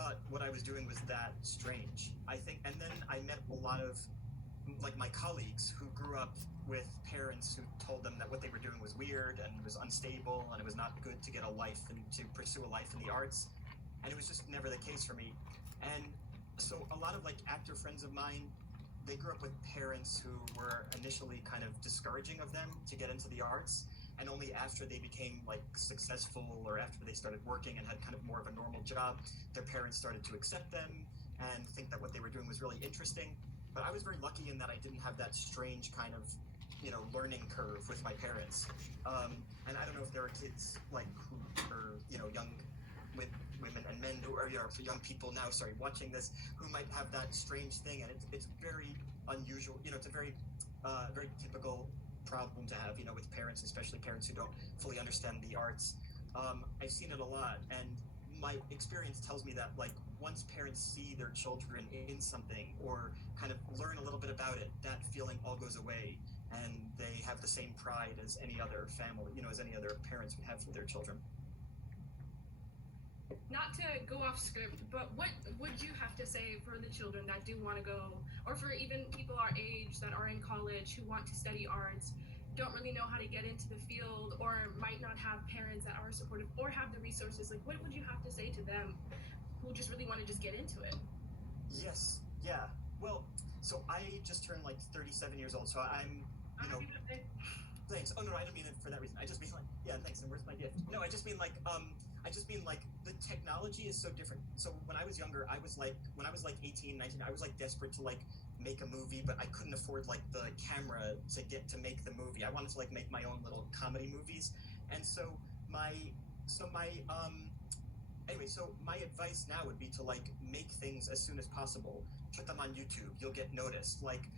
thought what I was doing was that strange. I think, and then I met a lot of like my colleagues who grew up with parents who told them that what they were doing was weird and was unstable and it was not good to get a life and to pursue a life in the arts. And it was just never the case for me. And so a lot of like actor friends of mine, they grew up with parents who were initially kind of discouraging of them to get into the arts. And only after they became like successful or after they started working and had kind of more of a normal job, their parents started to accept them and think that what they were doing was really interesting. But I was very lucky in that I didn't have that strange kind of, learning curve with my parents. And I don't know if there are kids like who are, young with women and men who are, for young people now, watching this, who might have that strange thing. And it's very unusual. It's a very, very typical problem to have, with parents, especially parents who don't fully understand the arts. I've seen it a lot. And my experience tells me that like once parents see their children in something or kind of learn a little bit about it, that feeling all goes away and they have the same pride as any other family, as any other parents would have for their children. Not to go off script, but what would you have to say for the children that do want to go, or for even people our age that are in college who want to study arts, don't really know how to get into the field, or might not have parents that are supportive or have the resources? Like, what would you have to say to them who just really want to just get into it? Yes, yeah. Well, so I just turned like 37 years old, so I'm, thanks. Oh no, I don't mean it for that reason. I just mean like, yeah, thanks. And where's my gift? No, I just mean like the technology is so different. So when I was younger, when I was like 18, 19, I was like desperate to like make a movie, but I couldn't afford like the camera to make the movie. I wanted to like make my own little comedy movies. And so my advice now would be to like make things as soon as possible, put them on YouTube, you'll get noticed. Like,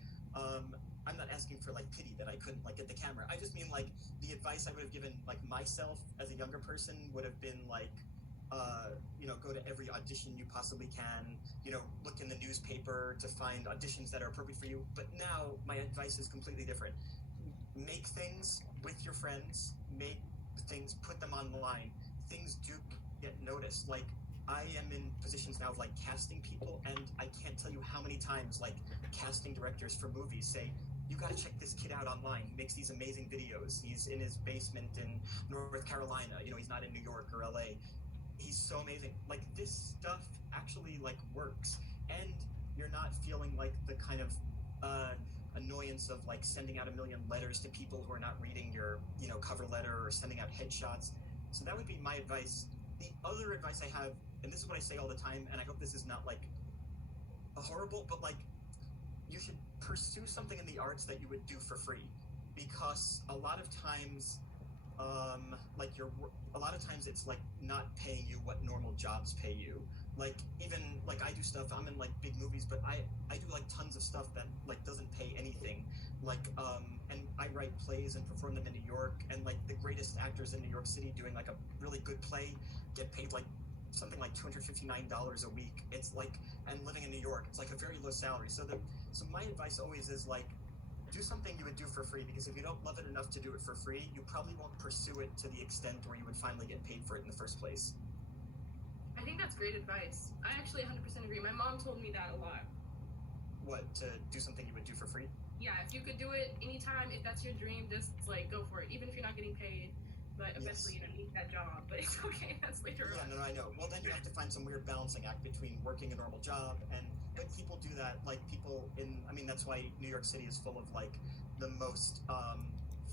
I'm not asking for like pity that I couldn't like get the camera. I just mean like the advice I would have given like myself as a younger person would have been like, go to every audition you possibly can, look in the newspaper to find auditions that are appropriate for you. But now my advice is completely different. Make things with your friends, make things, put them online. Things do get noticed. Like I am in positions now of like casting people, and I can't tell you how many times like casting directors for movies say, you got to check this kid out online. He makes these amazing videos. He's in his basement in North Carolina. He's not in New York or LA. He's so amazing. Like this stuff actually like works, and you're not feeling like the kind of annoyance of like sending out a million letters to people who are not reading your cover letter or sending out headshots. So that would be my advice. The other advice I have, and this is what I say all the time, and I hope this is not like a horrible, but like you should pursue something in the arts that you would do for free, because a lot of times it's like not paying you what normal jobs pay you. Like even like I do stuff, I'm in like big movies, but I do like tons of stuff that like doesn't pay anything. Like and I write plays and perform them in New York, and like the greatest actors in New York City doing like a really good play get paid like something like $259 a week. It's like, and living in New York, it's like a very low salary. So my advice always is like, do something you would do for free, because if you don't love it enough to do it for free, you probably won't pursue it to the extent where you would finally get paid for it in the first place. I think that's great advice. I actually 100% agree. My mom told me that a lot. What, to do something you would do for free? Yeah, if you could do it anytime, if that's your dream, just like go for it, even if you're not getting paid. But eventually, Yes. You need that job. But it's okay. That's later on. Yeah, no, I know. Well, then you have to find some weird balancing act between working a normal job but people do that. Like that's why New York City is full of like the most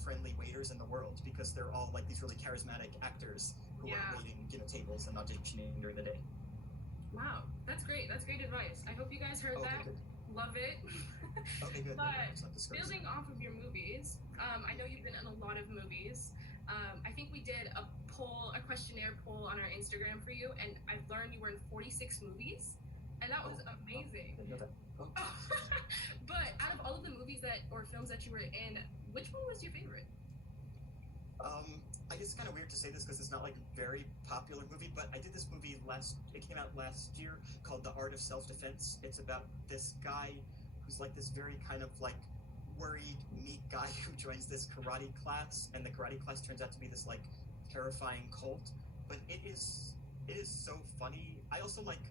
friendly waiters in the world, because they're all like these really charismatic actors who are waiting, tables and auditioning during the day. Wow, that's great. That's great advice. I hope you guys heard that. Good. Love it. Okay, good. But building off of your movies, I know you've been in a lot of movies. I think we did a questionnaire poll on our Instagram for you, and I've learned you were in 46 movies, and that was amazing. I didn't know that. But out of all of the movies or films that you were in, which one was your favorite? I guess it's kind of weird to say this because it's not like a very popular movie, but I did this movie it came out last year, called The Art of Self-Defense. It's about this guy who's like this very kind of like worried, meek guy who joins this karate class, and the karate class turns out to be this like terrifying cult. But it is so funny. I also like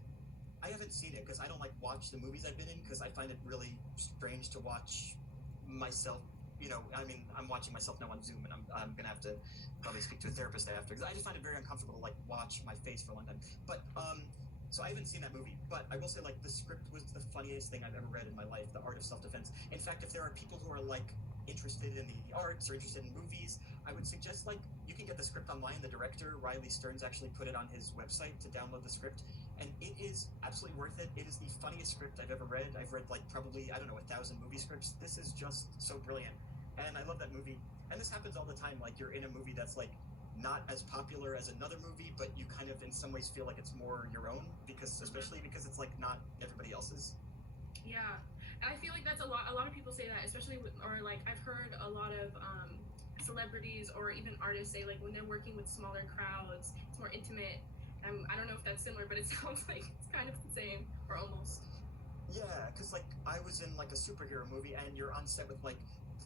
I haven't seen it because I don't like watch the movies I've been in because I find it really strange to watch myself. I mean, I'm watching myself now on Zoom, and I'm gonna have to probably speak to a therapist after because I just find it very uncomfortable to like watch my face for a long time. But so I haven't seen that movie, but I will say like the script was the funniest thing I've ever read in my life. The Art of Self-Defense. In fact, if there are people who are like interested in the arts or interested in movies, I would suggest like you can get the script online. The director Riley Stearns actually put it on his website to download the script, and it is absolutely worth it. It is the funniest script I've ever read. I've read like probably I don't know 1,000 movie scripts. This is just so brilliant, and I love that movie. And this happens all the time. Like you're in a movie that's like not as popular as another movie, but you kind of in some ways feel like it's more your own because especially because it's like not everybody else's. Yeah, and I feel like that's a lot. A lot of people say that, especially or like I've heard a lot of celebrities or even artists say like when they're working with smaller crowds, it's more intimate. I don't know if that's similar, but it sounds like it's kind of the same or almost. Yeah, because like I was in like a superhero movie, and you're on set with like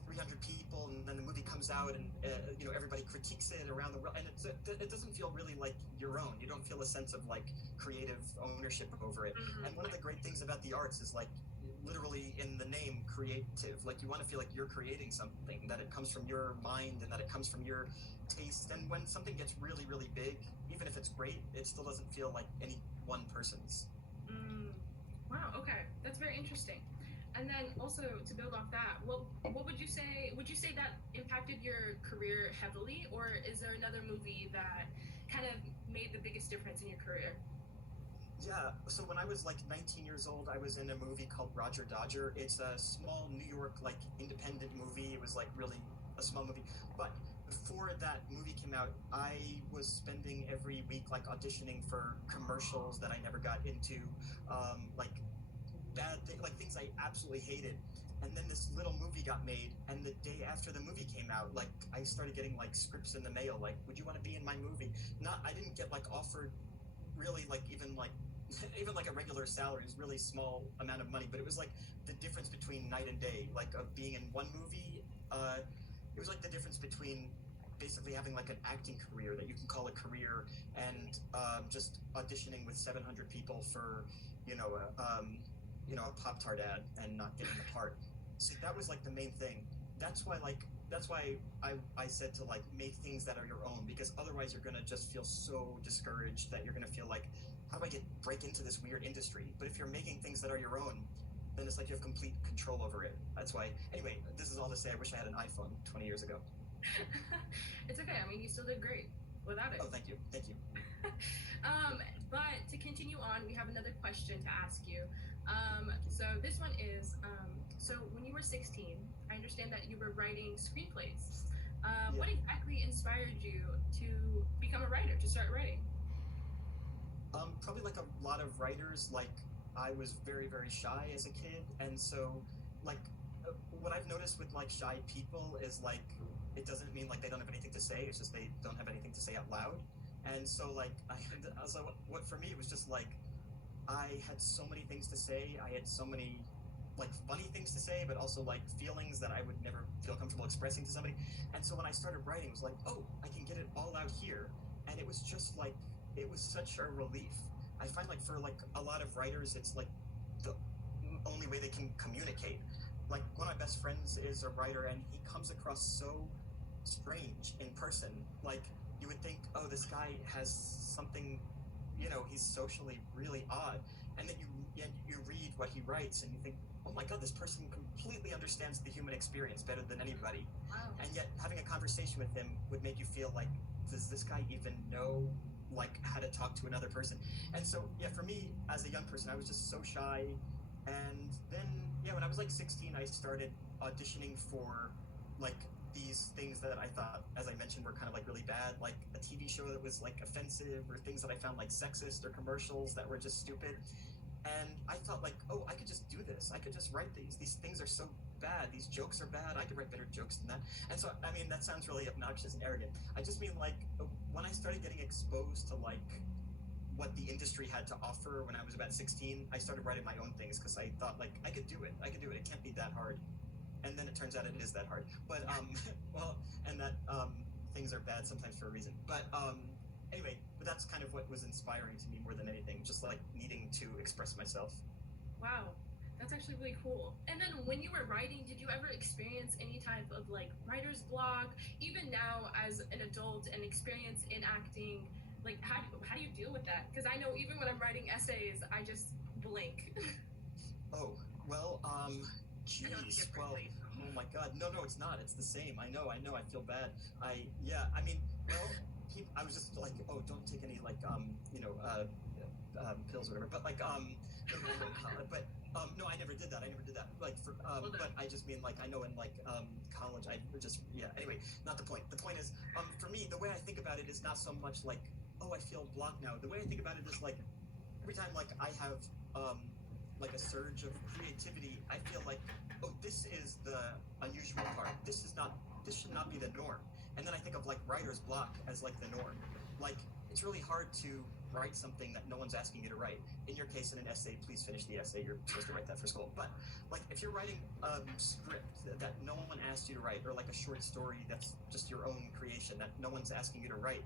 300 people, and then the movie comes out, and everybody critiques it around the world, and it doesn't feel really like your own. You don't feel a sense of like creative ownership over it. Mm-hmm. And one of the great things about the arts is like literally in the name creative. Like you want to feel like you're creating something, that it comes from your mind and that it comes from your taste. And when something gets really really big, even if it's great, it still doesn't feel like any one person's. Mm. Wow. Okay, that's very interesting. And then also to build off that, what would you say? Would you say that impacted your career heavily, or is there another movie that kind of made the biggest difference in your career? Yeah, so when I was like 19 years old, I was in a movie called Roger Dodger. It's a small New York like independent movie. It was like really a small movie. But before that movie came out, I was spending every week like auditioning for commercials that I never got into, like like things I absolutely hated. And then this little movie got made, and the day after the movie came out, like I started getting like scripts in the mail, like, "Would you want to be in my movie?" Not, I didn't get like offered really like even like even like a regular salary is really small amount of money, but it was like the difference between night and day, like of being in one movie. It was like the difference between basically having like an acting career that you can call a career, and just auditioning with 700 people for you know a, a Pop Tart ad and not getting the part. So that was like the main thing. That's why I said to like make things that are your own, because otherwise you're gonna just feel so discouraged that you're gonna feel like, how do I break into this weird industry? But if you're making things that are your own, then it's like you have complete control over it. That's why. Anyway, this is all to say I wish I had an iPhone 20 years ago. It's okay. I mean, you still did great without it. Oh, thank you, thank you. But to continue on, we have another question to ask you. So this one is, so when you were 16, I understand that you were writing screenplays. Yeah. What exactly inspired you to become a writer, to start writing? Probably like a lot of writers, like I was very, very shy as a kid, and so like what I've noticed with like shy people is like it doesn't mean like they don't have anything to say. It's just they don't have anything to say out loud. And so like so what for me it was just like I had so many things to say. I had so many like funny things to say, but also like feelings that I would never feel comfortable expressing to somebody. And so when I started writing, it was like, oh, I can get it all out here. And it was just like it was such a relief. I find like for like a lot of writers, it's like the only way they can communicate. Like one of my best friends is a writer, and he comes across so strange in person. Like you would think, oh, this guy has something, he's socially really odd, and then you read what he writes, and you think, oh my god, this person completely understands the human experience better than anybody. Wow. And yet having a conversation with him would make you feel like, does this guy even know like how to talk to another person? And so yeah, for me as a young person, I was just so shy. And then yeah, when I was like 16, I started auditioning for like these things that I thought, as I mentioned, were kind of like really bad, like a TV show that was like offensive, or things that I found like sexist, or commercials that were just stupid. And I thought like, oh, I could just do this. I could just write these things are so bad, these jokes are bad, I could write better jokes than that. And so I mean, that sounds really obnoxious and arrogant. I just mean like when I started getting exposed to like what the industry had to offer when I was about 16, I started writing my own things because I thought like I could do it, it can't be that hard. And then it turns out it is that hard. But well, and that things are bad sometimes for a reason. But Anyway, but that's kind of what was inspiring to me more than anything, just like needing to express myself. Wow, that's actually really cool. And then when you were writing, did you ever experience any type of like writer's block? Even now as an adult and experience in acting, like how do you deal with that? Because I know even when I'm writing essays, I just blank. Oh, well, I know it's geez, different, well, please. oh my God, no, it's not. It's the same. I know, I feel bad. Yeah, I mean, well, I was just like, oh, don't take any like, pills or whatever. But like, no, but no, I never did that. I never did that. Like for, Well done. but I just mean like I know in like college, I just yeah. Anyway, not the point. The point is, for me, the way I think about it is not so much like, oh, I feel blocked now. The way I think about it is like every time like I have like a surge of creativity, I feel like, oh, this is the unusual part. This should not be the norm. And then I think of like writer's block as like the norm. Like it's really hard to write something that no one's asking you to write. In your case, in an essay, please finish the essay. You're supposed to write that for school. But like if you're writing a script that no one asked you to write, or like a short story that's just your own creation that no one's asking you to write,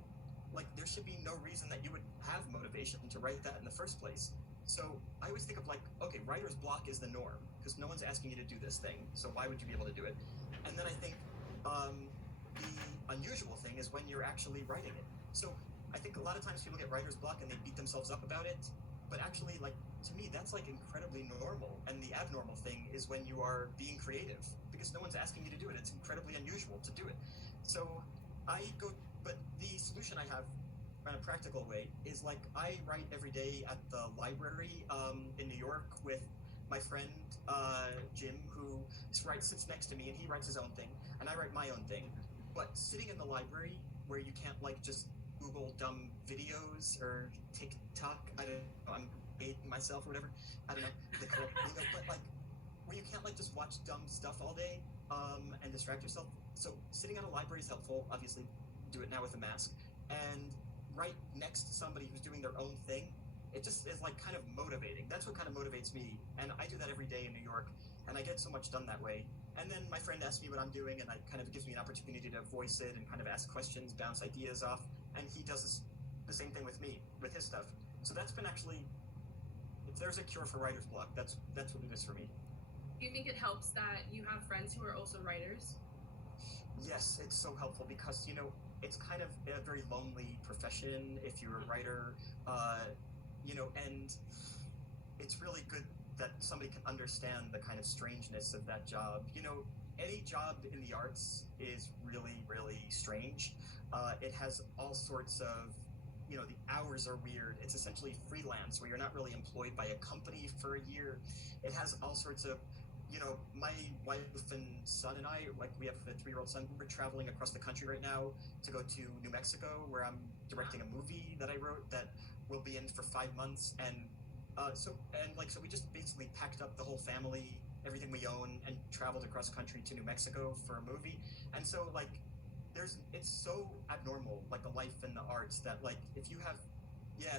like there should be no reason that you would have motivation to write that in the first place. So I always think of like, okay, writer's block is the norm because no one's asking you to do this thing. So why would you be able to do it? And then I think the unusual thing is when you're actually writing it. So I think a lot of times people get writer's block and they beat themselves up about it. But actually, like to me, that's like incredibly normal. And the abnormal thing is when you are being creative because no one's asking you to do it. It's incredibly unusual to do it. So but the solution I have in a practical way is like I write every day at the library in New York with my friend Jim, who sits next to me, and he writes his own thing, and I write my own thing. But sitting in the library where you can't like just Google dumb videos or TikTok, I don't know, I'm dating myself or whatever, I don't know the correct lingo, but like where you can't like just watch dumb stuff all day and distract yourself. So sitting at a library is helpful. Obviously, do it now with a mask, and right next to somebody who's doing their own thing, it just is like kind of motivating. That's what kind of motivates me, and I do that every day in New York, and I get so much done that way. And then my friend asks me what I'm doing, and it kind of gives me an opportunity to voice it and kind of ask questions, bounce ideas off, and he does the same thing with me with his stuff. So that's been actually, if there's a cure for writer's block, that's what it is for me. Do you think it helps that you have friends who are also writers? Yes, it's so helpful because it's kind of a very lonely profession if you're a writer, and it's really good that somebody can understand the kind of strangeness of that job. Any job in the arts is really, really strange. It has all sorts of, the hours are weird. It's essentially freelance where you're not really employed by a company for a year. It has all sorts of my wife and son and I, like we have a 3-year-old son, we're traveling across the country right now to go to New Mexico where I'm directing a movie that I wrote that will be in for 5 months. And so we just basically packed up the whole family, everything we own, and traveled across country to New Mexico for a movie. And so like it's so abnormal, like the life in the arts, that like if you have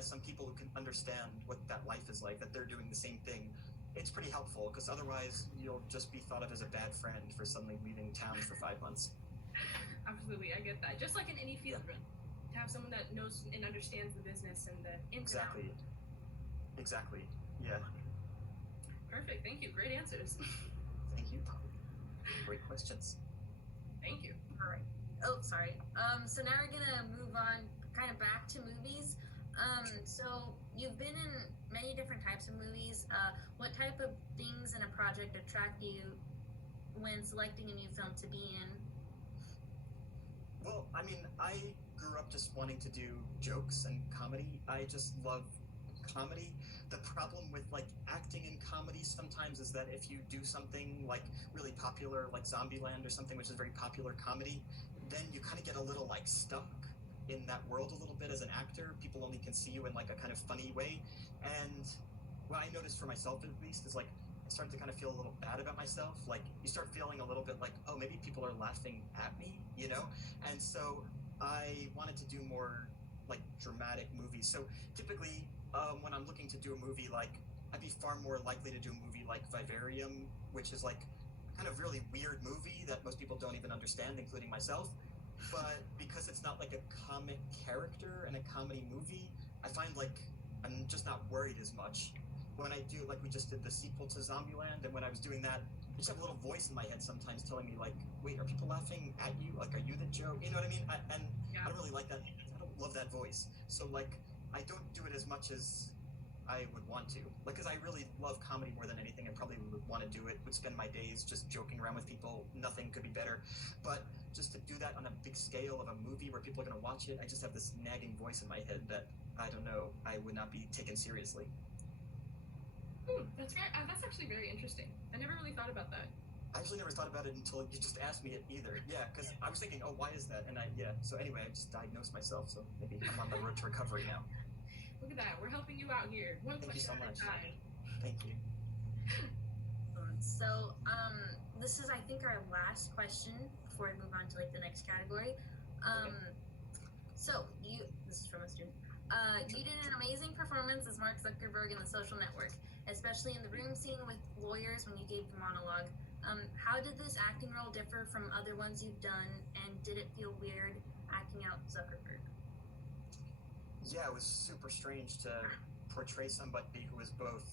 some people who can understand what that life is like, that they're doing the same thing, it's pretty helpful because otherwise you'll just be thought of as a bad friend for suddenly leaving town for 5 months. Absolutely, I get that. Just like in any field, really. To have someone that knows and understands the business and the ins and outs. Exactly. Yeah. Perfect. Thank you. Great answers. Thank you. Great questions. Thank you. All right. Oh, sorry. So now we're gonna move on, kind of back to movies. So you've been in many different types of movies. What type of things in a project attract you when selecting a new film to be in? Well, I mean, I grew up just wanting to do jokes and comedy. I just love comedy. The problem with like acting in comedy sometimes is that if you do something like really popular, like Zombieland or something, which is very popular comedy, then you kind of get a little like stuck in that world a little bit as an actor. People only can see you in like a kind of funny way. And what I noticed for myself at least is like I started to kind of feel a little bad about myself. Like you start feeling a little bit like, oh, maybe people are laughing at me, And so I wanted to do more like dramatic movies. So typically when I'm looking to do a movie, like I'd be far more likely to do a movie like Vivarium, which is like kind of really weird movie that most people don't even understand, including myself. but because it's not like a comic character and a comedy movie, I find like I'm just not worried as much. When I do, like we just did the sequel to Zombieland, and when I was doing that, I just have a little voice in my head sometimes telling me like, wait, are people laughing at you? Like, are you the joke? You know what I mean? And Yeah. I don't really like that. I don't love that voice. So like, I don't do it as much as I would want to. Like, because I really love comedy more than anything. I probably would want to do it. Would spend my days just joking around with people. Nothing could be better. But just to do that on a big scale of a movie where people are going to watch it, I just have this nagging voice in my head that I don't know. I would not be taken seriously. That's right. That's actually very interesting. I never really thought about that. I actually never thought about it until you just asked me it either. Yeah, because I was thinking, oh, why is that? And so anyway, I just diagnosed myself, so maybe I'm on the road to recovery now. Look at that. We're helping you out here. One Thank you so question at a much. time. Thank you. So, this is, I think, our last question before we move on to like the next category. So this is from a student. You did an amazing performance as Mark Zuckerberg in The Social Network, especially in the room scene with lawyers when you gave the monologue. How did this acting role differ from other ones you've done, and did it feel weird acting out Zuckerberg? Yeah, it was super strange to portray somebody who was both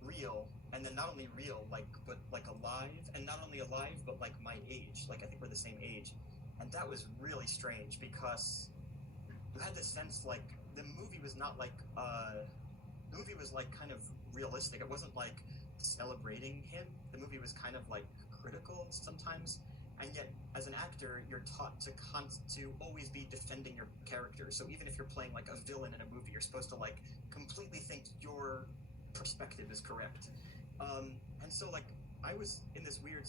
real and then not only real, but alive, and not only alive, but like my age. Like I think we're the same age, and that was really strange because you had this sense like the movie was not like the movie was like kind of realistic. It wasn't like celebrating him. The movie was kind of like critical sometimes, and yet as an actor you're taught to always be defending your character. So even if you're playing like a villain in a movie, you're supposed to like completely think your perspective is correct. And so like I was in this weird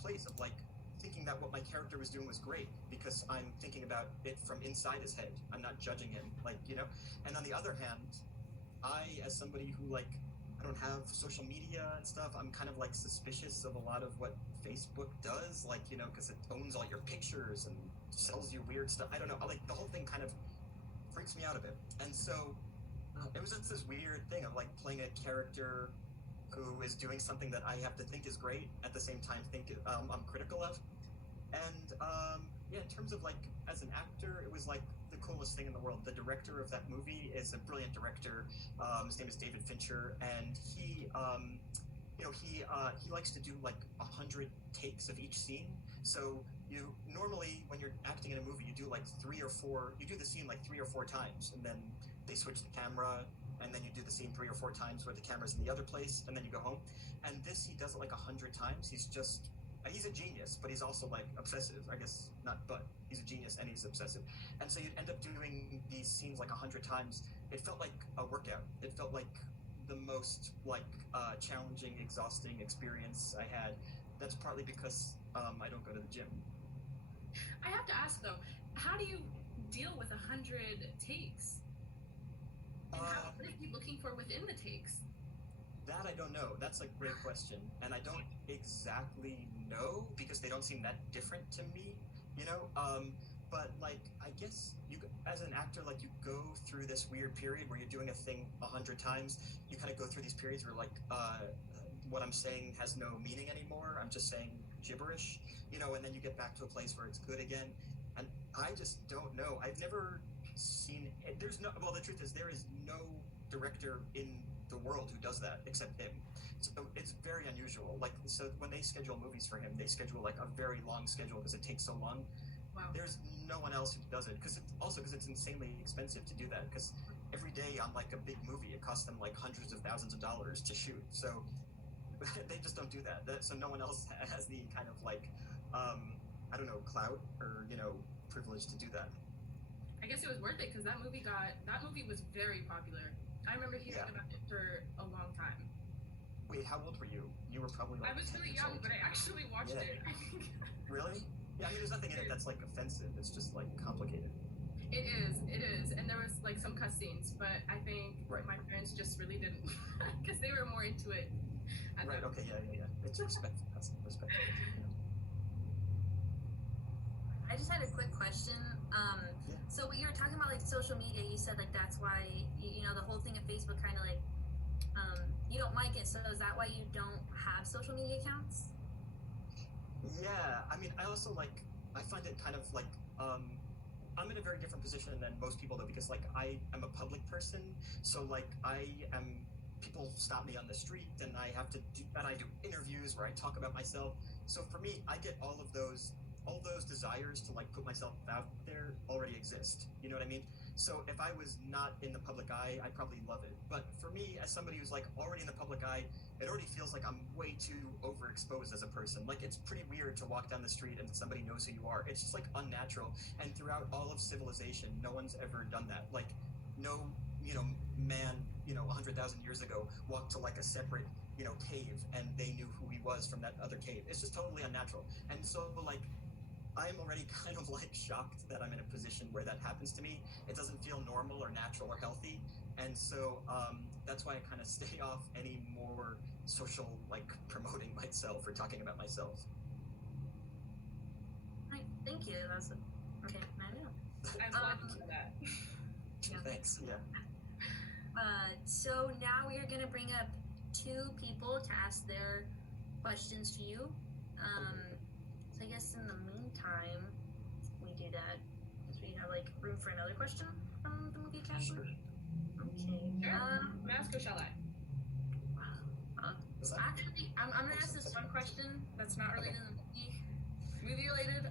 place of like thinking that what my character was doing was great because I'm thinking about it from inside his head. I'm not judging him, and on the other hand, I, as somebody who like I don't have social media and stuff, I'm kind of like suspicious of a lot of what Facebook does, because it owns all your pictures and sells you weird stuff. I don't know, like the whole thing kind of freaks me out a bit. And so it was just this weird thing of like playing a character who is doing something that I have to think is great, at the same time think I'm critical of. And in terms of like as an actor, it was like the coolest thing in the world. The director of that movie is a brilliant director. His name is David Fincher, and he likes to do like 100 takes of each scene. So you normally, when you're acting in a movie, you do like 3 or 4. You do the scene like 3 or 4 times, and then they switch the camera, and then you do the scene 3 or 4 times where the camera's in the other place, and then you go home. And this, he does it like 100 times. He's a genius, but he's also like obsessive. I guess not, but he's a genius and he's obsessive. And so you'd end up doing these scenes like 100 times. It felt like a workout. It felt like the most like challenging, exhausting experience I had. That's partly because I don't go to the gym. I have to ask though, how do you deal with 100 takes? And what are you looking for within the takes? That I don't know. That's a great question, and I don't exactly know because they don't seem that different to me, But like, I guess you, as an actor, like you go through this weird period where you're doing a thing 100 times. You kind of go through these periods where like, what I'm saying has no meaning anymore. I'm just saying gibberish, and then you get back to a place where it's good again. And I just don't know. I've never seen it. The truth is there is no director in the world who does that except him. So it's very unusual. Like, so when they schedule movies for him, they schedule like a very long schedule because it takes so long. Wow. There's no one else who does it because it's insanely expensive to do that, because every day on like a big movie it costs them like hundreds of thousands of dollars to shoot. So they just don't do that. So no one else has the kind of like I don't know, clout or privilege to do that. I guess it was worth it because that movie was very popular. I remember hearing about it for a long time. Wait, how old were you? You were probably like I was really young, but I actually watched it. Really? Yeah, I mean, there's nothing in it that's like offensive. It's just like complicated. It is, and there was like some cuss scenes, but I think my parents just really didn't, because they were more into it. Right. Okay. Yeah. It's respectful. That's respectful. I just had a quick question. So when you were talking about like social media, you said like that's why the whole thing of Facebook kind of like you don't like it. So is that why you don't have social media accounts? Yeah, I mean, I also I find it kind of like I'm in a very different position than most people though, because like I am a public person, so like people stop me on the street and I do interviews where I talk about myself. So for me, I get all those desires to like put myself out there already exist. You know what I mean? So if I was not in the public eye, I'd probably love it. But for me, as somebody who's like already in the public eye, it already feels like I'm way too overexposed as a person. Like it's pretty weird to walk down the street and somebody knows who you are. It's just like unnatural. And throughout all of civilization, no one's ever done that. Like no, man, 100,000 years ago walked to like a separate, cave and they knew who he was from that other cave. It's just totally unnatural. And so like I'm already kind of like shocked that I'm in a position where that happens to me. It doesn't feel normal or natural or healthy. And so that's why I kind of stay off any more social, like promoting myself or talking about myself. Right, thank you. That's okay. I know. I'm glad to hear that. Yeah. Thanks. Yeah. So now we are going to bring up two people to ask their questions to you. So I guess in the meantime, we do that because we have like room for another question from the movie cast. Sure. Okay. Sure. Mask or shall I? Actually, I'm gonna ask this one question that's not related to the movie related.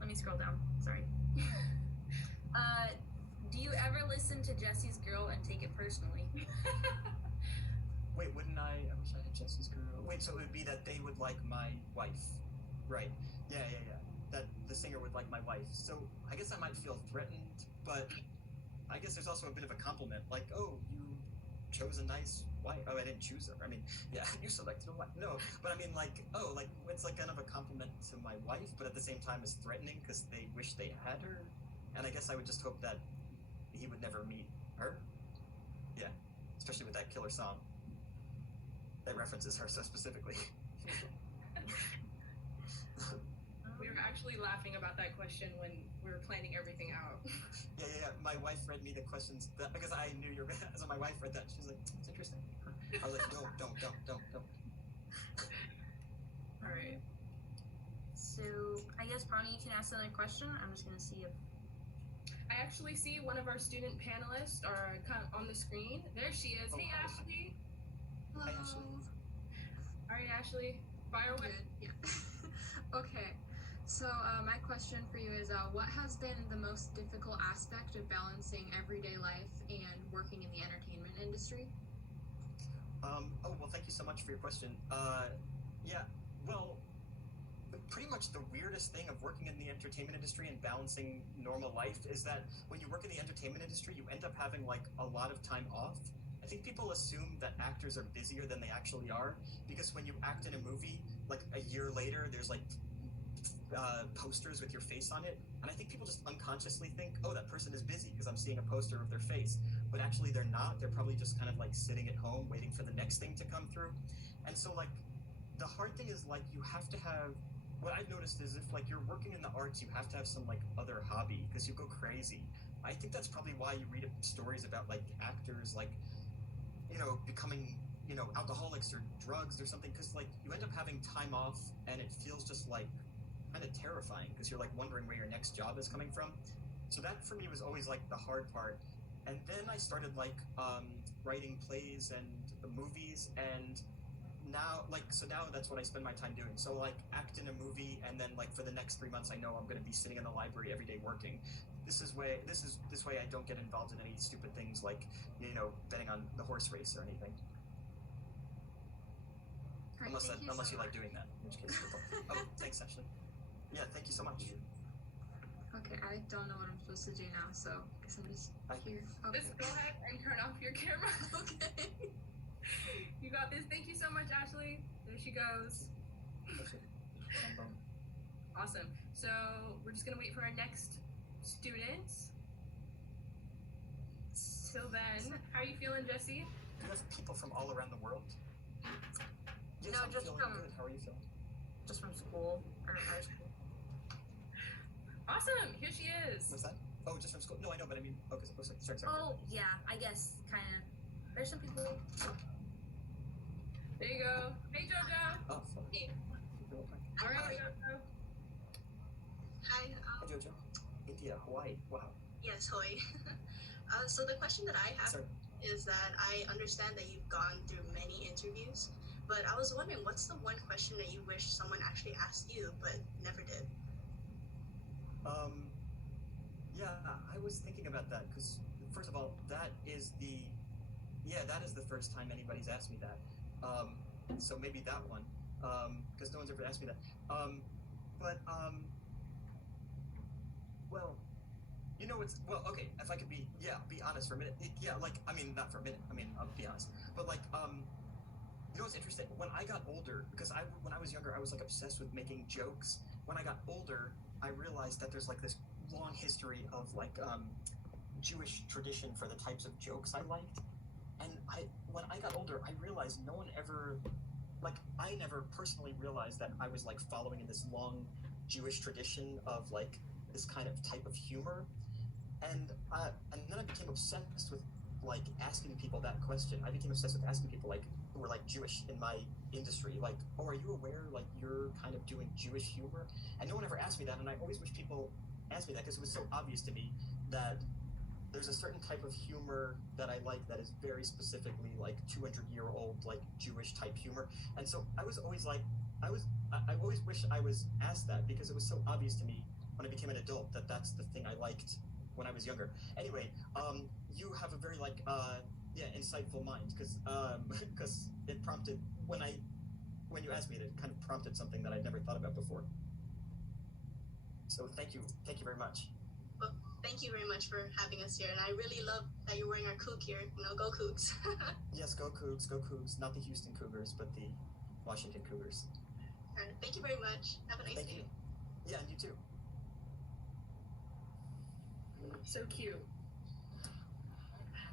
Let me scroll down. Sorry. Do you ever listen to Jesse's Girl and take it personally? Wait, wouldn't I wish I had Jesse's Girl. Wait, so it would be that they would like my wife. Right. Yeah. That the singer would like my wife. So I guess I might feel threatened, but I guess there's also a bit of a compliment. Like, oh, you chose a nice wife. Oh, I didn't choose her. I mean, yeah, you selected a wife. No, but I mean, like, oh, like, it's like kind of a compliment to my wife, but at the same time it's threatening because they wish they had her. And I guess I would just hope that he would never meet her. Yeah, especially with that killer song that references her so specifically. We were actually laughing about that question when we were planning everything out. Yeah. My wife read me the questions because I knew you were gonna. So my wife read that. She's like, "It's interesting." I was like, "Don't." All right. So I guess Bonnie, you can ask another question. I'm just gonna see if. I actually see one of our student panelists are on the screen. There she is. Hey, hi. Ashley. Hello. Hi, Ashley. All right, Ashley. Fire away. Good. Yeah. Okay. So my question for you is, what has been the most difficult aspect of balancing everyday life and working in the entertainment industry? Well, thank you so much for your question. Yeah. Well, pretty much the weirdest thing of working in the entertainment industry and balancing normal life is that when you work in the entertainment industry, you end up having like a lot of time off. I think people assume that actors are busier than they actually are because when you act in a movie, like a year later, there's like posters with your face on it, and I think people just unconsciously think, oh, that person is busy because I'm seeing a poster of their face, but actually they're not. They're probably just kind of like sitting at home waiting for the next thing to come through. And so like the hard thing is like you have to have, what I've noticed is if like you're working in the arts, you have to have some like other hobby because you go crazy. I think that's probably why you read stories about like actors like becoming alcoholics or drugs or something, because like you end up having time off and it feels just like kind of terrifying because you're like wondering where your next job is coming from. So that for me was always like the hard part. And then I started like writing plays and movies, and now that's what I spend my time doing. So like act in a movie, and then like for the next 3 months I know I'm going to be sitting in the library every day working. This way I don't get involved in any stupid things like betting on the horse race or anything. Great, Unless you like doing that, in which case oh, thanks Ashley. Yeah, thank you so much. Okay, I don't know what I'm supposed to do now, so I guess I'm just here. Okay. Just go ahead and turn off your camera. Okay. You got this. Thank you so much, Ashley. There she goes. Awesome. So we're just gonna wait for our next student. Till then, how are you feeling, Jesse? Do you have people from all around the world? Yes, No, I'm just feeling from- good. How are you feeling? Just from school or high school. Awesome. Here she is. What's that? Oh, just from school? No, I know, but I mean, okay, sorry. Oh yeah, I guess kind of. There's some people. There you go. Hey, JoJo. Oh, sorry. Hey. Real quick. All right, JoJo. Hi, Jojo. India, Hawaii. Wow. Yes, Hoy. So the question that I have Sorry. is that I understand that you've gone through many interviews, but I was wondering what's the one question that you wish someone actually asked you but never did? Yeah, I was thinking about that because first of all, that is the first time anybody's asked me that. So maybe that one, because no one's ever asked me that. But well, okay. If I could be honest for a minute. Not for a minute. I'll be honest. But what's interesting? When I got older, because when I was younger, I was like obsessed with making jokes. When I got older, I realized that there's like this long history of Jewish tradition for the types of jokes I liked. And when I got older, I realized no one ever, I never personally realized that I was following in this long Jewish tradition of this kind of type of humor. And then I became obsessed with asking people that question. I became obsessed with asking people who were Jewish in my industry, are you aware you're kind of doing Jewish humor? And no one ever asked me that, and I always wish people asked me that because it was so obvious to me that there's a certain type of humor that I like that is very specifically 200-year-old Jewish type humor. And so I was always I always wish I was asked that because it was so obvious to me when I became an adult that that's the thing I liked when I was younger. Anyway, you have a very insightful mind because it prompted when you asked me it kind of prompted something that I'd never thought about before. So thank you very much. Well, thank you very much for having us here, and I really love that you're wearing our Coug here. Go Cougs. Yes, go Cougs. Not the Houston Cougars, but the Washington Cougars. All right, thank you very much. Have a nice Thank day. you. Yeah, and you too. So cute.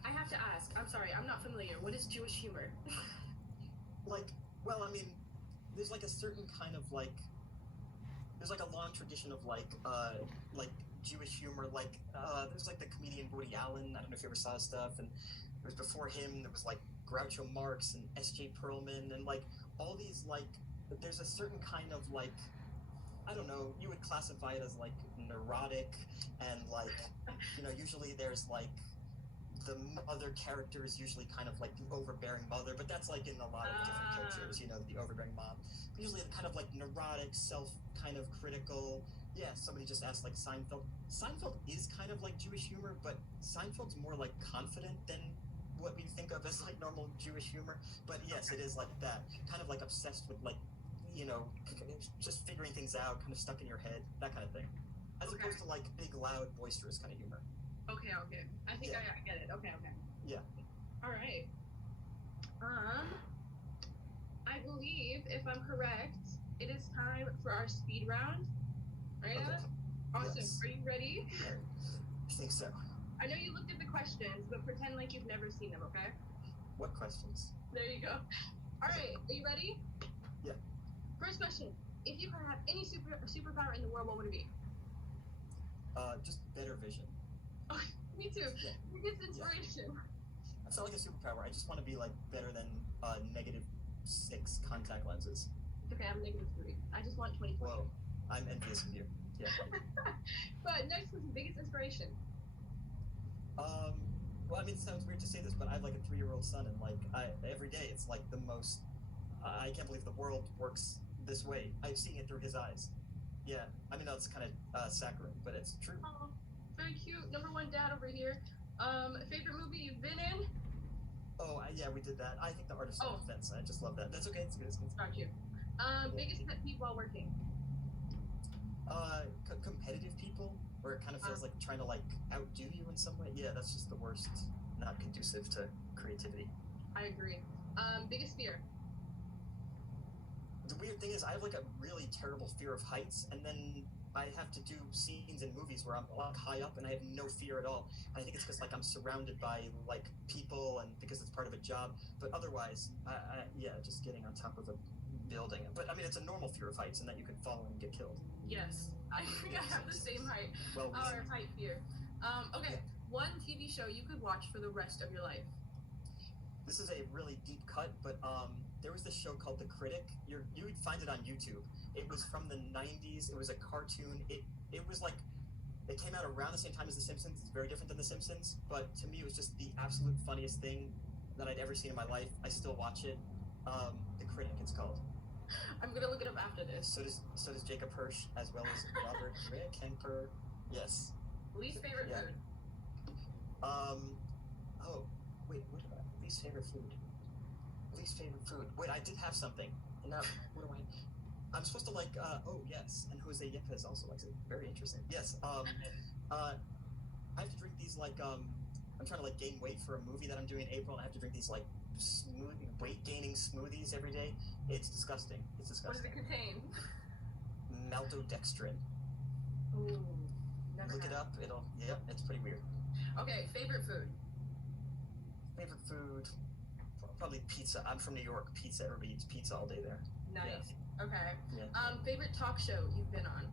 I have to ask. I'm sorry, I'm not familiar. What is Jewish humor? There's a certain kind of there's a long tradition of Jewish humor. There's the comedian Woody Allen. I don't know if you ever saw his stuff. And there was before him, there was Groucho Marx and S.J. Perlman and all these there's a certain kind of I don't know, you would classify it as neurotic and usually there's the mother character is usually kind of the overbearing mother, but that's in a lot of different cultures, the overbearing mom. Usually kind of neurotic, kind of critical. Yeah, somebody just asked Seinfeld. Seinfeld is kind of Jewish humor, but Seinfeld's more confident than what we think of as normal Jewish humor. But yes, it is that. Kind of obsessed with just figuring things out, kind of stuck in your head, that kind of thing. As opposed to big, loud, boisterous kind of humor. Okay. I think I get it. Okay. Yeah. All right. I believe, if I'm correct, it is time for our speed round. Right? Okay. Awesome. Yes. Are you ready? I think so. I know you looked at the questions, but pretend like you've never seen them, okay? What questions? There you go. All right. Are you ready? Yeah. First question. If you could have any superpower in the world, what would it be? Just better vision. Oh, me too. Yeah. Biggest inspiration. It's not a superpower. I just want to be better than -6 contact lenses. It's okay, I'm -3. I just want 20. Whoa, I'm envious of you. Yeah. But next question, biggest inspiration. Well, it sounds weird to say this, but I have a 3-year-old son, and every day it's the most. I can't believe the world works this way. I'm seeing it through his eyes. Yeah, that's kind of saccharine, but it's true. Oh, very cute. Number one dad over here. Favorite movie you've been in? Oh, yeah, we did that. I think The Artist of Defense. I just love that. That's okay. It's good. Got you. Biggest pet peeve while working? Competitive people, where it kind of feels trying to outdo you in some way. Yeah, that's just the worst. Not conducive to creativity. I agree. Biggest fear? The weird thing is I have a really terrible fear of heights, and then I have to do scenes in movies where I'm high up and I have no fear at all. And I think it's because I'm surrounded by people and because it's part of a job. But otherwise, just getting on top of a building. But it's a normal fear of heights and that you could fall and get killed. Yes, I have the same height. Well, our height fear. Okay, yeah. One TV show you could watch for the rest of your life. This is a really deep cut, but there was this show called The Critic. You would find it on YouTube. It was from the 90s. It was a cartoon. It was It came out around the same time as The Simpsons. It's very different than The Simpsons, but to me, it was just the absolute funniest thing that I'd ever seen in my life. I still watch it. The Critic, it's called. I'm gonna look it up after this. So does Jacob Hirsch, as well as Robert Kemper. Yes. Least favorite Yeah. food. Oh, wait, what about least favorite food? Least favorite food. Wait, I did have something. And now, what do I'm supposed to like, oh, yes. And Jose Yepes also likes it. Very interesting. Yes. I have to drink these, like, I'm trying to, like, gain weight for a movie that I'm doing in April, and I have to drink these, like, weight-gaining smoothies every day. It's disgusting. It's What does disgusting. it contain? Maltodextrin. Ooh, never Look had it up. Yep, it's pretty weird. Okay, favorite food. Favorite food? Probably pizza. I'm from New York. Pizza. Everybody eats pizza all day there. Nice. Okay. Yeah. Favorite talk show you've been on?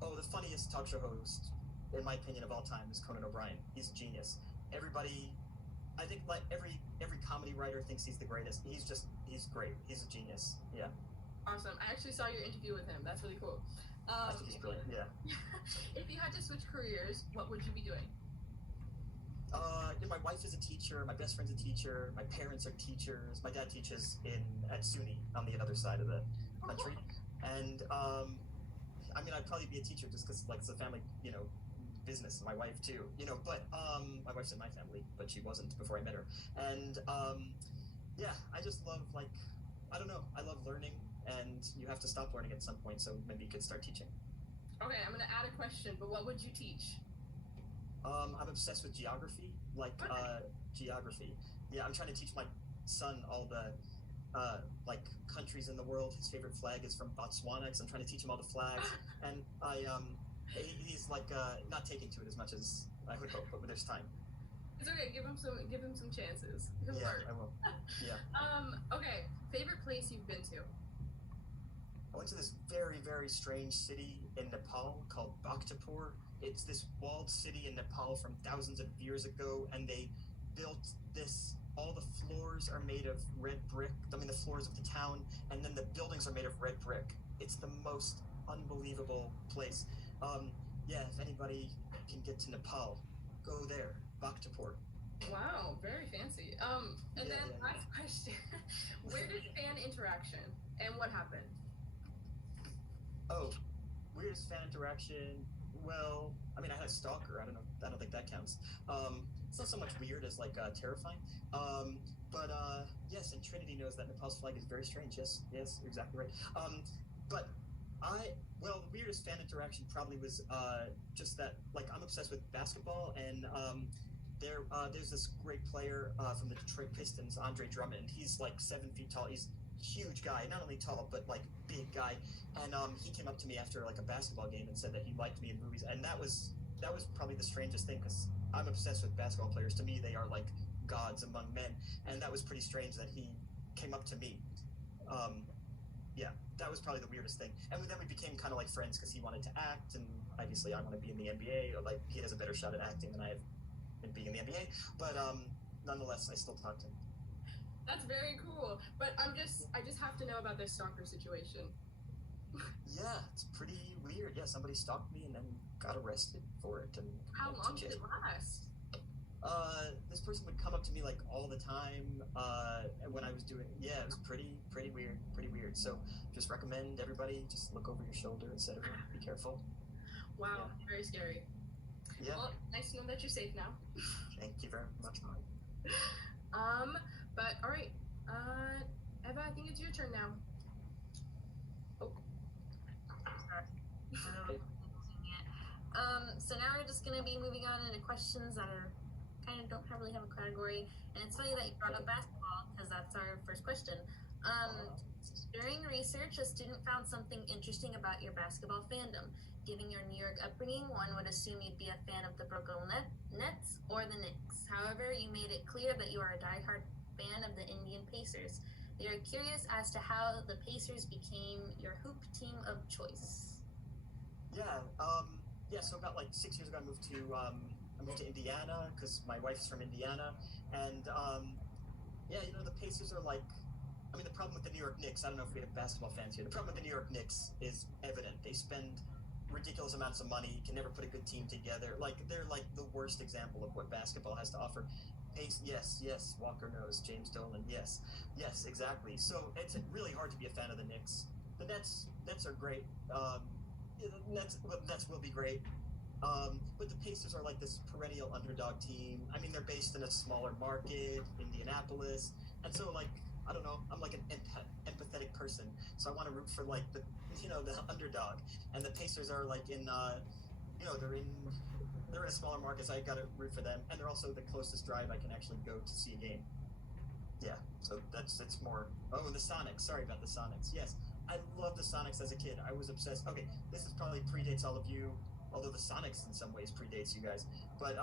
Oh, the funniest talk show host, in my opinion, of all time is Conan O'Brien. He's a genius. Everybody, I think, like every comedy writer thinks he's the greatest. He's great. He's a genius. Yeah. Awesome. I actually saw your interview with him. That's really cool. I think he's brilliant. Yeah. If you had to switch careers, what would you be doing? My wife is a teacher. My best friend's a teacher. My parents are teachers. My dad teaches at SUNY on the other side of the country. And I mean, I'd probably be a teacher just because, like, it's a family, business. My wife too, But my wife's in my family, but she wasn't before I met her. And yeah, I just love, like, I don't know. I love learning, and you have to stop learning at some point. So maybe you could start teaching. Okay, I'm gonna add a question. But what would you teach? I'm obsessed with geography, geography. Yeah, I'm trying to teach my son all the like countries in the world. His favorite flag is from Botswana, because I'm trying to teach him all the flags. And he's like not taking to it as much as I would hope, but there's time. It's okay. Give him some chances. He'll Yeah, learn. I will. Yeah. Okay. Favorite place you've been to? I went to this very, very strange city in Nepal called Bhaktapur. It's this walled city in Nepal from thousands of years ago, and they built this. All the floors are made of red brick. I mean, the floors of the town, and then the buildings are made of red brick. It's the most unbelievable place. Yeah, if anybody can get to Nepal, go there. Bhaktapur. Wow, very fancy. And Yeah, then yeah. last question: where did fan interaction and what happened? Oh, weirdest fan interaction. Well, I mean, I had a stalker. I don't think that counts. It's not so much weird as like terrifying. But yes, and Trinity knows that Nepal's flag is very strange. Yes, you're exactly right. But the weirdest fan interaction probably was just that, like, I'm obsessed with basketball, and there's this great player from the Detroit Pistons, Andre Drummond. He's like 7 feet tall. He's a huge guy, not only tall but like big guy. And he came up to me after like a basketball game and said that he liked me in movies, and that was probably the strangest thing, because I'm obsessed with basketball players. To me, they are like gods among men, and that was pretty strange that he came up to me. Yeah, that was probably the weirdest thing. And then we became kind of like friends, because he wanted to act, and obviously I want to be in the NBA. Or like, he has a better shot at acting than I have in being in the NBA. But nonetheless, I still talk to him. That's very cool. But I just have to know about this stalker situation. Yeah, it's pretty weird. Yeah, somebody stalked me and then got arrested for it. And How went to long did jail. it last? This person would come up to me like all the time when I was doing. Yeah, it was pretty weird. So just recommend everybody just look over your shoulder, etc. Be careful. Wow, very scary. Yeah. Well, nice to know that you're safe now. Thank you very much. But all right, Eva, I think it's your turn now. Oh, Sorry. So now we're just gonna be moving on into questions that are kind of don't really have a category. And it's funny that you brought up basketball, because that's our first question. During research, a student found something interesting about your basketball fandom. Given your New York upbringing, one would assume you'd be a fan of the Brooklyn Nets or the Knicks. However, you made it clear that you are a diehard fan of the Indian Pacers. They are curious as to how the Pacers became your hoop team of choice. Yeah, so about like 6 years ago, I moved to Indiana, because my wife's from Indiana, and the Pacers are like, I mean, the problem with the New York Knicks, I don't know if we have basketball fans here, the problem with the New York Knicks is evident. They spend ridiculous amounts of money, can never put a good team together. Like they're like the worst example of what basketball has to offer. Pace, yes, Walker knows, James Dolan, yes, exactly. So it's really hard to be a fan of the Knicks. The Nets are great. Nets will be great. But the Pacers are like this perennial underdog team. I mean, they're based in a smaller market, Indianapolis, and so like I don't know, I'm like an empathetic person, so I want to root for like the the underdog. And the Pacers are like in they're in a smaller market, so I got to root for them. And they're also the closest drive I can actually go to see a game. Yeah, so it's more. Oh, and the Sonics. Sorry about the Sonics. Yes, I loved the Sonics as a kid. I was obsessed. Okay, this is probably predates all of you, although the Sonics in some ways predates you guys. But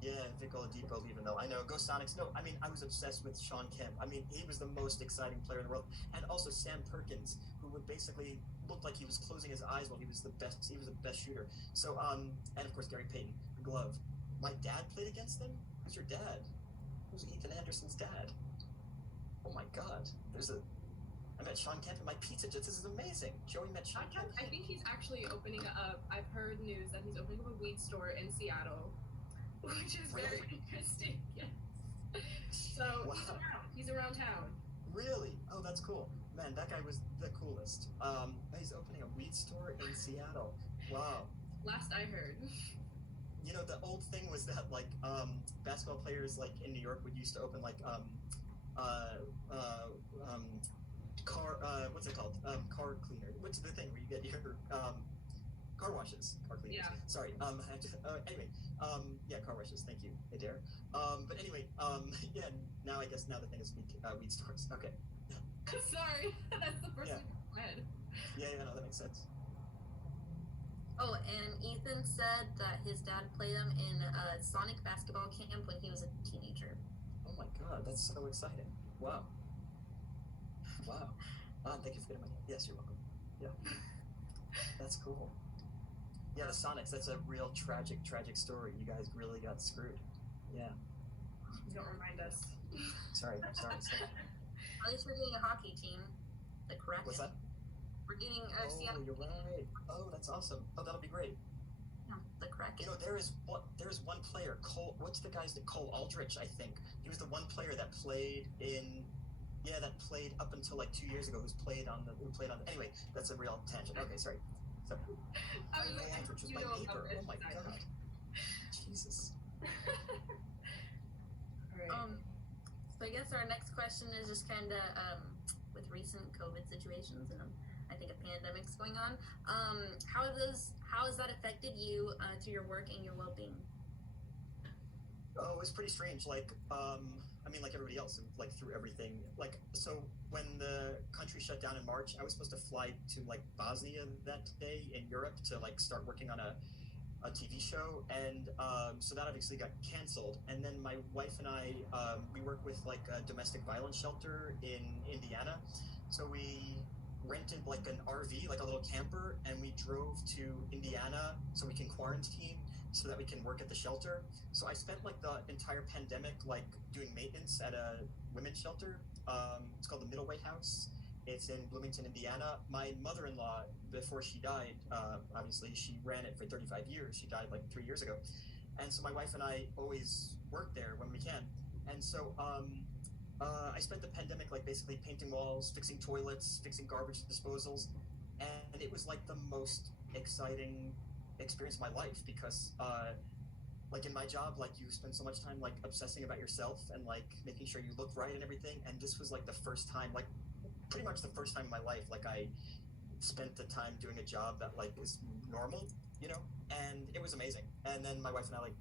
yeah, Vic Oladipo, even though I know go Sonics. No, I mean I was obsessed with Sean Kemp. I mean he was the most exciting player in the world, and also Sam Perkins, who would basically look like he was closing his eyes while he was the best. He was the best shooter. So and of course Gary Payton, the glove. My dad played against them. Who's your dad? Who's Ethan Anderson's dad? Oh my God! I met Sean Kemp in my pizza jet. This is amazing. Joey met Sean Kemp. I think he's actually opening up. I've heard news that he's opening up a weed store in Seattle, which is very interesting. Yes. So Wow. he's around town. Really? Oh, that's cool. Man, that guy was the coolest. He's opening a weed store in Seattle. Wow. Last I heard. The old thing was that like basketball players like in New York would used to open like car what's it called? Car cleaner. What's the thing where you get your car washes? Car cleaners. Yeah. Sorry. Anyway. Yeah, car washes. Thank you, Adair. But anyway. Yeah. Now I guess the thing is weed stores. Okay. Sorry, that's the first Yeah. thing in my head. Yeah. No, that makes sense. Oh, and Ethan said that his dad played him in a Sonic basketball camp when he was a teenager. Oh my God, that's so exciting! Wow. Thank you for getting my name. Yes, you're welcome. Yeah. That's cool. Yeah, the Sonics. That's a real tragic story. You guys really got screwed. Yeah. Don't remind us. Sorry. At least we're getting a hockey team, the Kraken. What's that? We're getting Oh, Seattle. you're right. Oh, that's awesome. Oh, that'll be great. Yeah, the Kraken. There is one player, Cole. What's the guy's name? Cole Aldrich, I think. He was the one player that played up until like 2 years ago. Anyway, that's a real tangent. Okay, sorry. So, I was Cole like, Aldrich was you my know neighbor. about Oh my this, God. Jesus. Alright. So I guess our next question is just kind of with recent COVID situations and I think a pandemic's going on. How has that affected you through your work and your well-being? Oh, it's pretty strange. Like, I mean, like everybody else, like through everything. Like, so when the country shut down in March, I was supposed to fly to like Bosnia that day in Europe to like start working on a TV show, and so that obviously got canceled. And then my wife and I, we work with like a domestic violence shelter in Indiana, so we rented like an RV, like a little camper, and we drove to Indiana so we can quarantine, so that we can work at the shelter. So I spent like the entire pandemic like doing maintenance at a women's shelter. It's called the Middleway House. It's in Bloomington, Indiana. My mother-in-law, before she died, obviously she ran it for 35 years. She died like 3 years ago. And so my wife and I always work there when we can. And so I spent the pandemic like basically painting walls, fixing toilets, fixing garbage disposals. And it was like the most exciting experience of my life because like in my job, like you spend so much time like obsessing about yourself and like making sure you look right and everything. And this was like the first time, like pretty much the first time in my life, like I spent the time doing a job that like is normal, and it was amazing. And then my wife and I like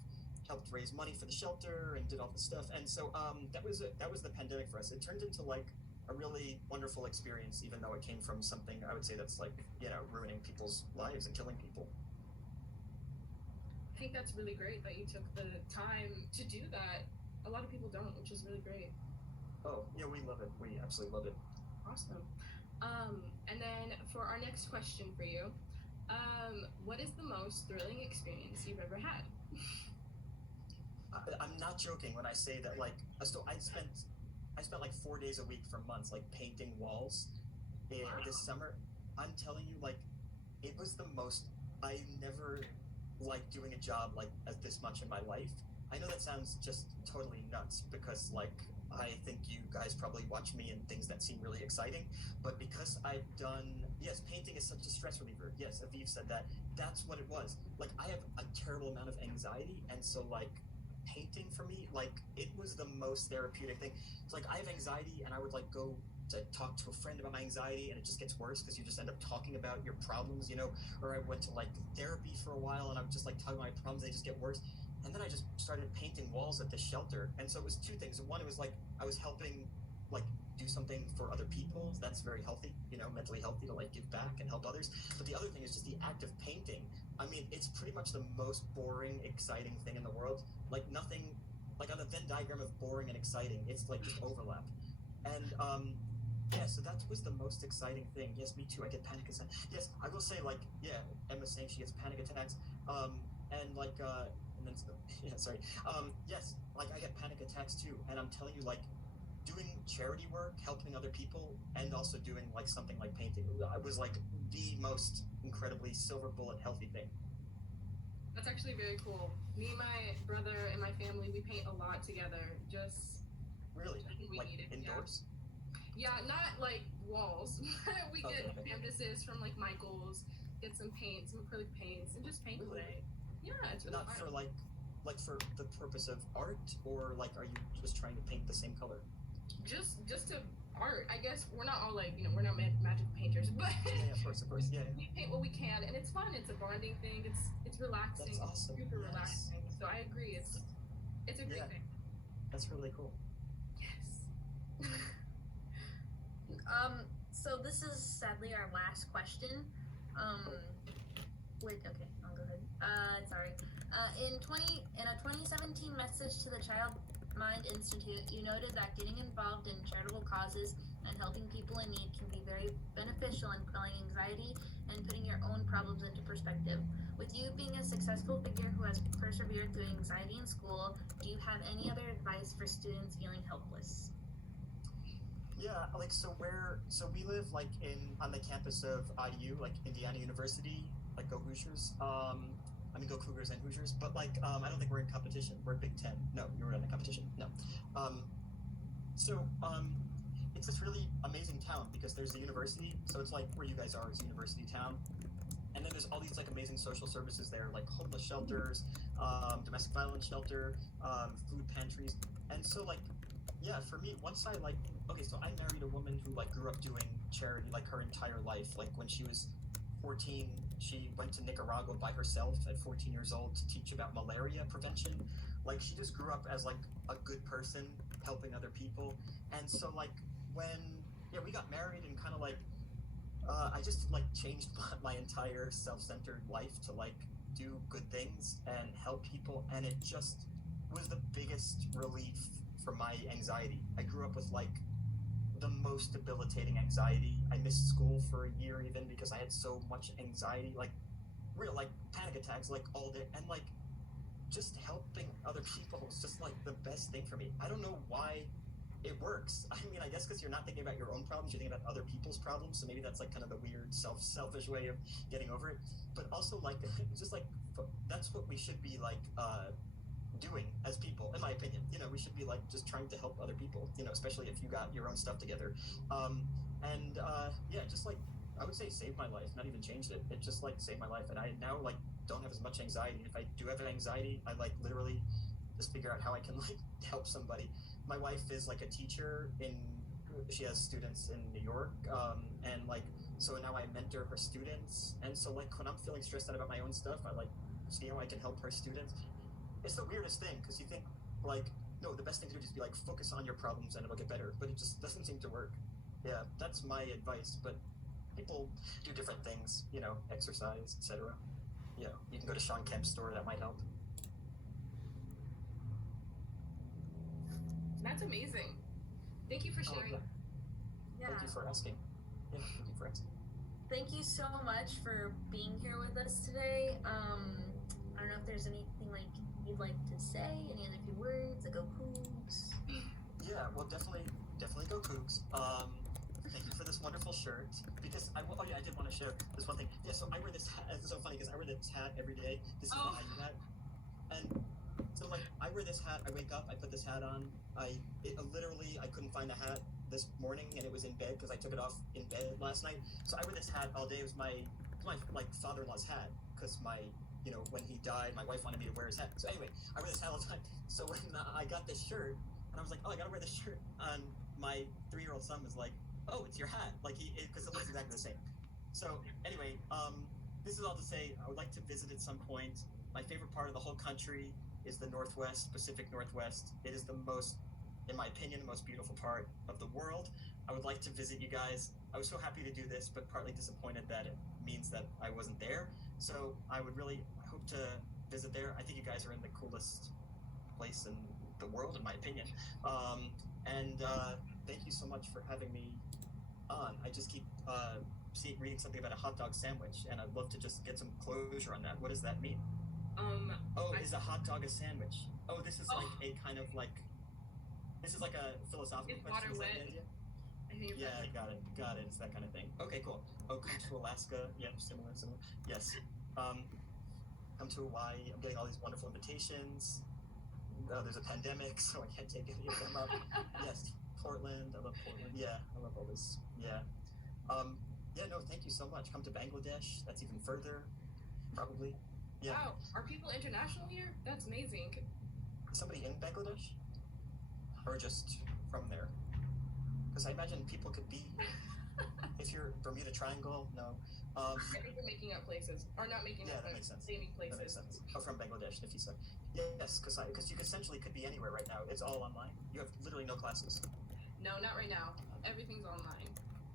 helped raise money for the shelter and did all this stuff. And so that was the pandemic for us. It turned into like a really wonderful experience, even though it came from something I would say that's like ruining people's lives and killing people. I think that's really great that you took the time to do that. A lot of people don't, which is really great. Oh yeah, we love it. We absolutely love it. Awesome. And then for our next question for you, what is the most thrilling experience you've ever had? I'm not joking when I say that. Like, so I spent like 4 days a week for months, like painting walls. This summer, I'm telling you, like, it was the most I never liked doing a job like as this much in my life. I know that sounds just totally nuts because like I think you guys probably watch me in things that seem really exciting, but because I've done, yes, painting is such a stress reliever. Yes, Aviv said that. That's what it was. Like I have a terrible amount of anxiety, and so like painting for me, like it was the most therapeutic thing. It's like I have anxiety, and I would like go to talk to a friend about my anxiety, and it just gets worse because you just end up talking about your problems, you know. Or I went to like therapy for a while, and I would just like talk about my problems. They just get worse. And then I just started painting walls at the shelter. And so it was two things. One, it was like I was helping like do something for other people. That's very healthy, you know, mentally healthy to like give back and help others. But the other thing is just the act of painting. I mean, it's pretty much the most boring, exciting thing in the world. Like nothing, like on the Venn diagram of boring and exciting, it's like just overlap. And yeah, so that was the most exciting thing. Yes, me too. I get panic attacks. Yes, I will say like, yeah, Emma's saying she gets panic attacks. And like, and then, yeah, sorry. Yes, like I get panic attacks too. And I'm telling you, like, doing charity work, helping other people, and also doing like something like painting, I was like the most incredibly silver bullet healthy thing. That's actually very cool. Me and my brother and my family, we paint a lot together. Just Really? I think we Like need it. indoors? Yeah, not like walls. We get Okay. canvases from like Michael's, get some paint, some acrylic paints, and just paint Really? away. Yeah, it's really Not fun. for like for the purpose of art, or like are you just trying to paint the same color? Just to art. I guess we're not all like, we're not magic painters, but Yeah, of course, yeah. we paint what we can, and it's fun. It's a bonding thing. It's relaxing. That's awesome. Super Yes. relaxing. So I agree. It's a great Yeah. thing. That's really cool. Yes. So this is sadly our last question. Wait, okay, I'll go ahead. Sorry. In a 2017 message to the Child Mind Institute, you noted that getting involved in charitable causes and helping people in need can be very beneficial in quelling anxiety and putting your own problems into perspective. With you being a successful figure who has persevered through anxiety in school, do you have any other advice for students feeling helpless? Yeah, like so we live like on the campus of IU, like Indiana University, like go Hoosiers. I mean go Cougars and Hoosiers, but like I don't think we're in competition. We're Big Ten. No, you were in a competition. No. So it's this really amazing town because there's the university, so it's like where you guys are is a university town. And then there's all these like amazing social services there, like homeless shelters, domestic violence shelter, food pantries. And so like yeah, for me, once I like, okay, so I married a woman who like grew up doing charity like her entire life. Like when she was 14, she went to Nicaragua by herself at 14 years old to teach about malaria prevention. Like she just grew up as like a good person helping other people. And so like when we got married and kind of like I just like changed my entire self-centered life to like do good things and help people, and it just was the biggest relief for my anxiety. I grew up with like the most debilitating anxiety. I missed school for a year even because I had so much anxiety, like real like panic attacks like all day, and like just helping other people was just like the best thing for me. I don't know why it works. I mean, I guess because you're not thinking about your own problems, you're thinking about other people's problems, so maybe that's like kind of the weird selfish way of getting over it. But also like just like that's what we should be like doing as people, in my opinion. We should be like just trying to help other people, especially if you got your own stuff together. Yeah, just like I would say saved my life, not even changed it. It just like saved my life, and I now like don't have as much anxiety. If I do have anxiety, I like literally just figure out how I can like help somebody. My wife is like a teacher she has students in New York, and like so now I mentor her students, and so like when I'm feeling stressed out about my own stuff, I like see how I can help her students. It's the weirdest thing because you think like no, the best thing to do is just be like focus on your problems and it'll get better, but it just doesn't seem to work. Yeah, that's my advice. But people do different things, exercise, etc. You can go to Sean Kemp's store, that might help. That's amazing. Thank you for sharing. Yeah. Thank you for asking. Yeah, thank you for asking. Thank you so much for being here with us today. I don't know if there's anything like you'd like to say, any other few words, like go Cougs. Yeah, well, definitely go Cougs. thank you for this wonderful shirt. Because I did want to share this one thing. Yeah, so I wear this hat. It's so funny because I wear this hat every day. This is the IU hat, and so like I wear this hat. I wake up, I put this hat on. Literally I couldn't find the hat this morning, and it was in bed because I took it off in bed last night. So I wear this hat all day. It was my like father-in-law's hat because when he died, my wife wanted me to wear his hat. So anyway, I wear this hat all the time. So when I got this shirt, and I was like, oh, I gotta wear this shirt, and my 3-year-old son was like, oh, it's your hat, like because it looks exactly the same. So anyway, this is all to say I would like to visit at some point. My favorite part of the whole country is the Northwest, Pacific Northwest. It is the most, in my opinion, the most beautiful part of the world. I would like to visit you guys. I was so happy to do this, but partly disappointed that it means that I wasn't there. So I hope to visit there. I think you guys are in the coolest place in the world, in my opinion. Thank you so much for having me on. I just keep reading something about a hot dog sandwich, and I'd love to just get some closure on that. What does that mean? Is a hot dog a sandwich? Oh, this is like a kind of like, this is like a philosophical Is question. water Is that wet? the idea? I think Yeah, got it. It's that kind of thing. Okay, cool. Oh, come to Alaska. Yep, similar. Yes. Come to Hawaii. I'm getting all these wonderful invitations. There's a pandemic, so I can't take any of them up. Yes, Portland. I love Portland. Yeah, I love all this. Yeah. No, thank you so much. Come to Bangladesh. That's even further, probably. Yeah. Wow, are people international here? That's amazing. Somebody in Bangladesh? Or just from there? Because I imagine people could be, if you're Bermuda Triangle, no. I think we're making up places, or not making Yeah, up, that makes sense. naming places. That makes sense. Oh, from Bangladesh, Nafisa. Yes, because you essentially could be anywhere right now. It's all online. You have literally no classes. No, not right now. Everything's online.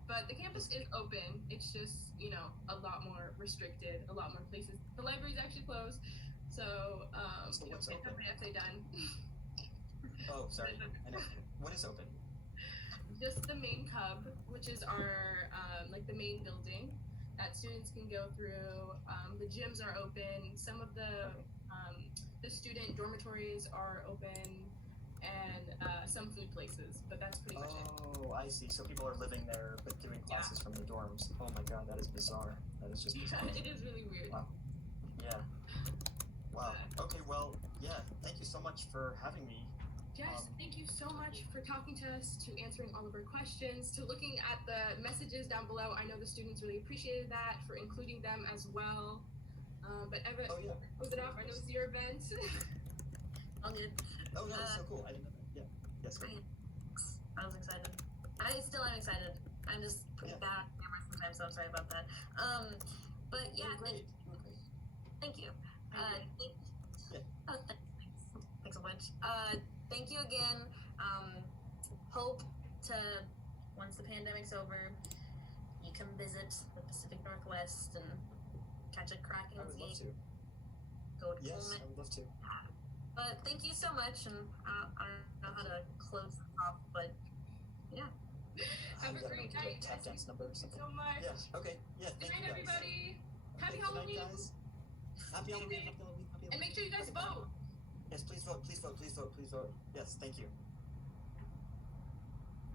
But the campus is open. It's just, a lot more restricted, a lot more places. The library's actually closed. So, So what's get open? my essay done. Oh, sorry. I know. What is open? Just the main cub, which is our, the main building that students can go through. The gyms are open. Some of the student dormitories are open, and some food places, but that's pretty much it. Oh, I see. So people are living there but doing classes from the dorms. Oh my god, that is bizarre. That is just bizarre. It is really weird. Wow. Yeah. Wow. Okay, well, yeah, thank you so much for having me. Yes, thank you so much for talking to us, to answering all of our questions, to looking at the messages down below. I know the students really appreciated that, for including them as well. But Eva, Oh, yeah. close it off. I know it's your event. All good. Oh, no, that's so cool. I didn't know that. Yeah. Yes, go. I was excited. I still am excited. I'm just pretty bad on camera sometimes, so I'm sorry about that. But yeah, You're great. You're great. thank you. Yeah. Oh, thanks so much. Thank you again. Hope to, once the pandemic's over, you can visit the Pacific Northwest and catch a Kraken's I would love game. to. Go to Yes, Pullman. I would love to. But thank you so much, and I don't know how to close this off, but yeah. Have You a gotta great know the night. tap dance number or Thank you something. so much. Yeah. Okay. Yeah. Good Thank night, you guys. everybody. Happy Good night, Halloween. guys. Happy Halloween. Happy Halloween. Happy Halloween. And make sure you guys vote. Yes, please vote. Please vote. Please vote. Please vote. Yes. Thank you.